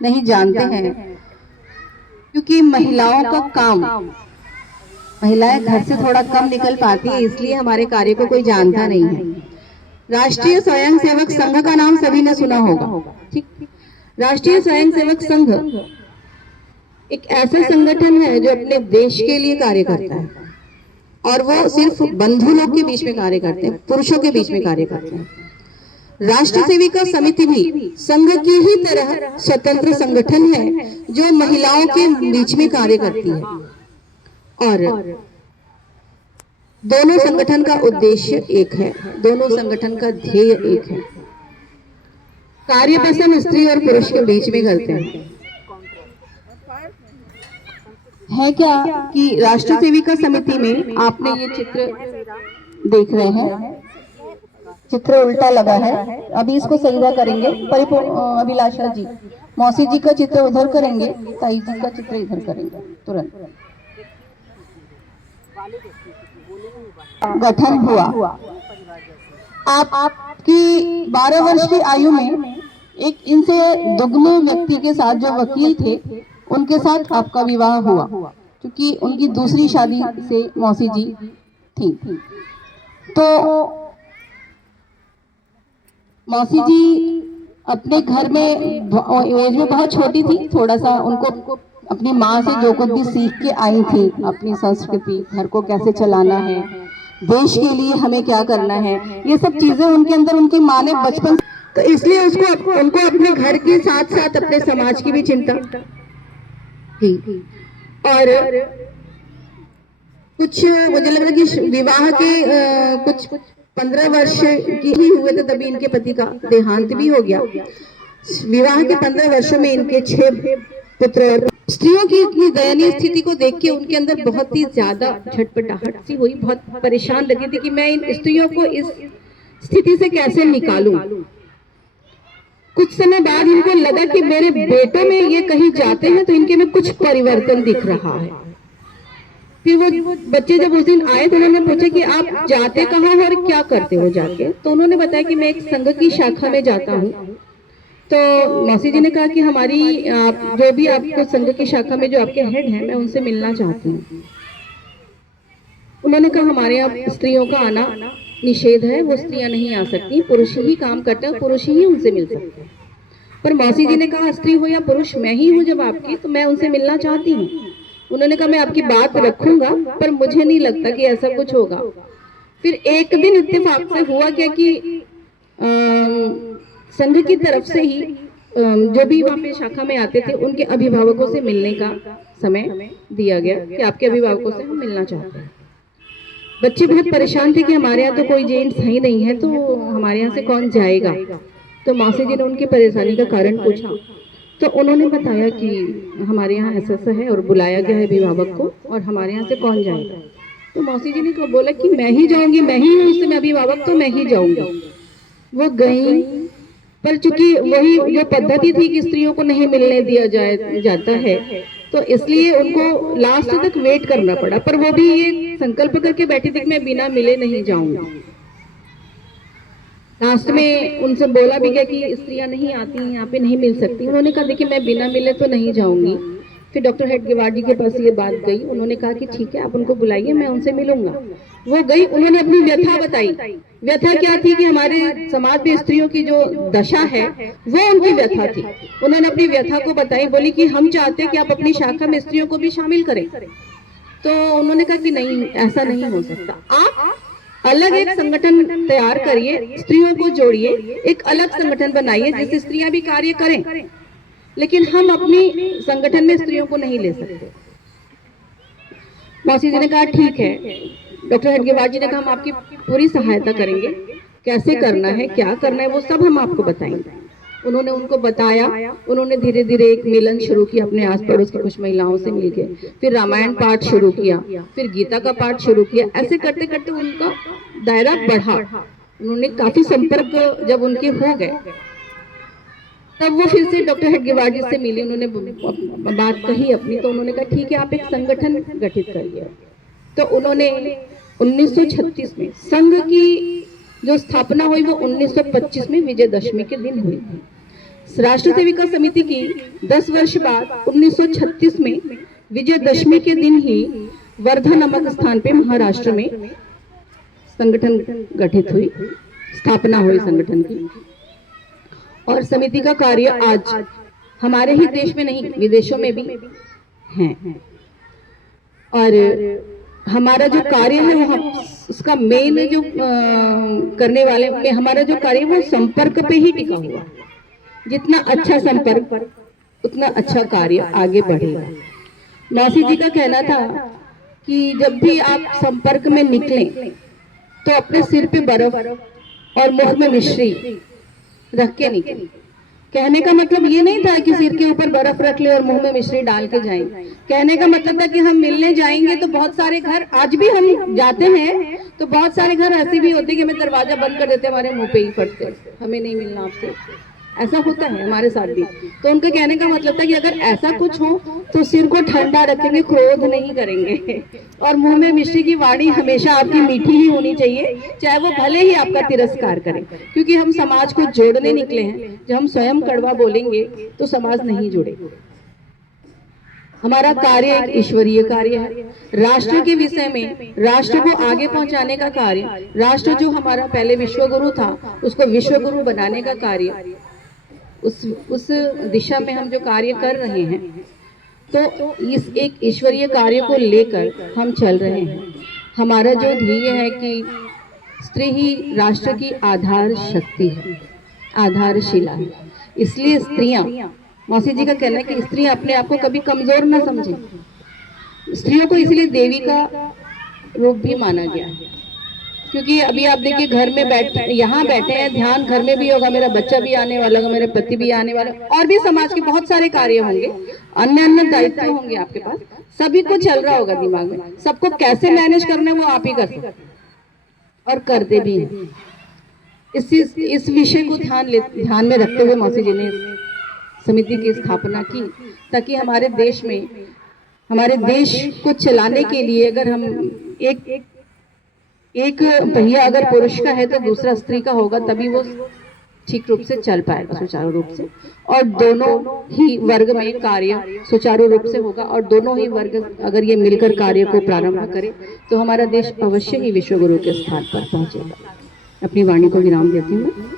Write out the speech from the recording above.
नहीं जानते हैं, क्योंकि महिलाओं का काम, महिलाएं घर से थोड़ा कम निकल पाती है, इसलिए हमारे कार्य को कोई जानता नहीं है। राष्ट्रीय स्वयंसेवक संघ का नाम सभी ने सुना होगा, ठीक। राष्ट्रीय स्वयंसेवक संघ एक ऐसा संगठन है जो अपने देश के लिए कार्य करता है, और वो सिर्फ बंधु लोग के बीच में कार्य करते हैं, पुरुषों के बीच में कार्य करते हैं। राष्ट्र सेविका समिति भी संघ की ही तरह स्वतंत्र संगठन है जो महिलाओं के बीच में कार्य करती है, और दोनों संगठन का उद्देश्य एक है, दोनों संगठन का ध्येय एक है। कार्य पसंद स्त्री और पुरुष के बीच में करते हैं। है क्या कि राष्ट्र सेविका समिति में आपने ये चित्र देख रहे हैं, चित्र उल्टा लगा है, अभी इसको सहीदा करेंगे। अभिलाषा जी, मौसी जी का चित्र उधर करेंगे, ताई जी का चित्र इधर करेंगे तुरंत। गठन हुआ, आपकी 12 वर्ष की आयु में एक इनसे दुगने व्यक्ति के साथ जो वकील थे उनके साथ आपका विवाह हुआ, क्योंकि उनकी दूसरी शादी से मौसी जी थी। तो मौसी जी अपने घर में एज में बहुत छोटी थी, थोड़ा सा उनको अपनी माँ से जो कुछ भी सीख के आई थी, अपनी संस्कृति, घर को कैसे चलाना है, देश के लिए हमें क्या करना है, ये सब चीजें उनके अंदर उनकी माँ ने बचपन, तो इसलिए उनको अपने घर के साथ साथ अपने समाज की भी चिंता थी। और कुछ मुझे लग रहा है कि विवाह के कुछ 15 वर्ष की ही हुए थे तभी इनके पति का देहांत भी हो गया। विवाह के 15 वर्षों में इनके 6 पुत्र। स्त्रियों की इतनी दयनीय स्थिति को देख के उनके अंदर बहुत ही ज्यादा झटपटाहट सी हुई, बहुत परेशान लगी थी कि मैं इन स्त्रियों को इस स्थिति से कैसे निकालूं। कुछ समय बाद इनको लगा कि मेरे बेटों में ये कहीं जाते हैं तो इनके में कुछ परिवर्तन दिख रहा है। फिर वो बच्चे जब उस दिन आए तो उन्होंने पूछा कि आप जाते कहाँ हो और क्या करते हो जाके, तो उन्होंने बताया कि मैं एक संघ की शाखा में जाता हूँ। तो मौसी जी ने कहा कि हमारी जो भी आपको संघ की शाखा में जो आपके हेड हैं, मैं उनसे मिलना चाहती हूँ। उन्होंने कहा हमारे यहाँ स्त्रियों का आना निषेध है, वो स्त्रियां नहीं आ सकती, पुरुष ही काम करते हैं, पुरुष ही उनसे मिल सकते हैं। पर मौसी जी ने कहा स्त्री हो या पुरुष, मैं ही हूँ जब आपकी, तो मैं उनसे मिलना चाहती हूँ। उन्होंने कहा मैं आपकी बात रखूंगा, पर मुझे नहीं लगता कि ऐसा कुछ होगा। फिर एक दिन इत्तेफाक से हुआ क्या कि संघ की तरफ से ही जो भी वहाँ पे शाखा में आते थे उनके अभिभावकों से मिलने का समय दिया गया कि आपके अभिभावकों से हम मिलना चाहते हैं। बच्चे बहुत परेशान थे कि हमारे यहाँ तो कोई जेंट्स ही नहीं है, तो हमारे यहाँ से कौन जाएगा। तो मौसी जी ने उनकी परेशानी का कारण पूछा, तो उन्होंने बताया कि हमारे यहाँ ऐसा है और बुलाया गया है अभिभावक को, और हमारे यहाँ से कौन जाएगा। तो मौसी जी ने बोला कि मैं ही जाऊंगी, मैं ही हूँ उस समय अभिभावक, तो मैं ही जाऊंगी। वो गई, पर चूंकि वही जो पद्धति थी कि स्त्रियों को नहीं मिलने दिया जाता है, तो इसलिए उनको लास्ट तक वेट करना पड़ा। पर वो भी ये संकल्प करके बैठी थी कि मैं बिना मिले नहीं जाऊंगी। लास्ट में उनसे बोला भी गया कि स्त्रियां नहीं आती हैं यहाँ पे, नहीं मिल सकती। उन्होंने कहा देखिए मैं बिना मिले तो नहीं जाऊंगी। फिर डॉक्टर हेडगेवार जी के पास ये बात गई, उन्होंने कहा कि ठीक है आप उनको बुलाइए, मैं उनसे मिलूंगा। वो गई, उन्होंने अपनी व्यथा बताई। व्यथा क्या थी कि हमारे समाज में स्त्रियों की जो दशा है वो उनकी व्यथा थी। उन्होंने अपनी व्यथा को बताई, बोली कि हम चाहते कि आप अपनी शाखा में स्त्रियों को भी शामिल करें। तो उन्होंने कहा कि नहीं, ऐसा नहीं हो सकता, आप अलग एक संगठन तैयार करिए, स्त्रियों को जोड़िए, एक अलग संगठन बनाइए जिससे स्त्रियां भी कार्य करें, लेकिन हम अपनी संगठन में स्त्रियों को नहीं ले सकते। मौसी जी ने कहा ठीक है। डॉक्टर हेडगेवार जी ने कहा हम आपकी पूरी सहायता करेंगे, कैसे करना है, क्या करना है, वो सब हम आपको बताएंगे। उन्होंने उनको बताया। उन्होंने धीरे धीरे एक मिलन शुरू किया अपने आस पड़ोस की कुछ महिलाओं से मिलके, फिर रामायण पाठ शुरू किया, फिर गीता का पाठ शुरू किया। ऐसे करते करते उनका दायरा बढ़ा। उन्होंने काफी संपर्क जब उनके हो गए, तब वो फिर से डॉक्टर हेडगेवार जी से मिली। उन्होंने बात कही अपनी, तो उन्होंने कहा ठीक है आप एक संगठन गठित करिए। तो उन्होंने 1936 में संघ की जो स्थापना हुई वो 1925 में विजयदशमी के दिन हुई थी। राष्ट्र सेविका समिति की 10 वर्ष बाद 1936 में विजयदशमी के दिन ही वर्धा नामक स्थान पे महाराष्ट्र में संगठन गठित हुई, स्थापना हुई संगठन की। और समिति का कार्य आज हमारे ही देश में नहीं, विदेशों में भी है। और हमारा जो कार्य है वो उसका मेन जो करने वाले में हमारा जो कार्य वो संपर्क पे ही टिका हुआ। जितना अच्छा संपर्क उतना अच्छा कार्य आगे बढ़ेगा। मौसी जी का कहना था कि जब भी आप संपर्क में निकलें तो अपने सिर पे बर्फ और मुंह में मिश्री रख के निकलें। कहने का मतलब ये नहीं था कि सिर के ऊपर बर्फ रख ले और मुंह में मिश्री डाल के जाएं। कहने का मतलब था कि हम मिलने जाएंगे तो बहुत सारे घर, आज भी हम जाते हैं तो बहुत सारे घर ऐसे भी होते कि हमें दरवाजा बंद कर देते, हमारे मुंह पे ही पड़ते, हमें नहीं मिलना आपसे। ऐसा होता है हमारे साथ भी। तो उनका कहने का मतलब था कि अगर ऐसा कुछ हो तो सिर को ठंडा रखेंगे, क्रोध नहीं करेंगे, और मुंह में मिश्री की वाणी हमेशा आपकी मीठी ही होनी चाहिए, चाहे वो भले ही आपका तिरस्कार करें, क्योंकि हम समाज को जोड़ने निकले हैं। जब हम स्वयं कड़वा बोलेंगे तो समाज नहीं जुड़ेगा। हमारा कार्य एक ईश्वरीय कार्य है। राष्ट्र के विषय में, राष्ट्र को आगे पहुंचाने का कार्य, राष्ट्र जो हमारा पहले विश्वगुरु था उसको विश्वगुरु बनाने का कार्य, उस दिशा में हम जो कार्य कर रहे हैं, तो इस एक ईश्वरीय कार्य को लेकर हम चल रहे हैं। हमारा जो ध्येय है कि स्त्री ही राष्ट्र की आधार शक्ति है, आधारशिला है। इसलिए स्त्रियां, मौसी जी का कहना है कि स्त्रियां अपने आप को कभी कमजोर ना समझें। स्त्रियों को इसलिए देवी का रूप भी माना गया है, क्योंकि अभी आप देखिए घर में यहाँ बैठे हैं, ध्यान घर में भी होगा, मेरा बच्चा भी आने वाला होगा, मेरे पति भी आने वाला, और भी समाज के बहुत सारे कार्य होंगे, अन्य अन्य दायित्व होंगे आपके पास, सभी को चल रहा होगा दिमाग में, सबको कैसे मैनेज करना है वो आप ही कर सकते और करते भी हैं। इस विषय को ध्यान में रखते हुए मौसी जी ने समिति की स्थापना की, ताकि हमारे देश में, हमारे देश को चलाने के लिए अगर हम एक पहिया अगर पुरुष का है तो दूसरा स्त्री का होगा, तभी वो ठीक रूप से चल पाएगा सुचारू रूप से, और दोनों ही वर्ग में कार्य सुचारू रूप से होगा, और दोनों ही वर्ग अगर ये मिलकर कार्य को प्रारंभ करें तो हमारा देश अवश्य ही विश्वगुरु के स्थान पर पहुंचेगा। अपनी वाणी को विराम देती हूँ।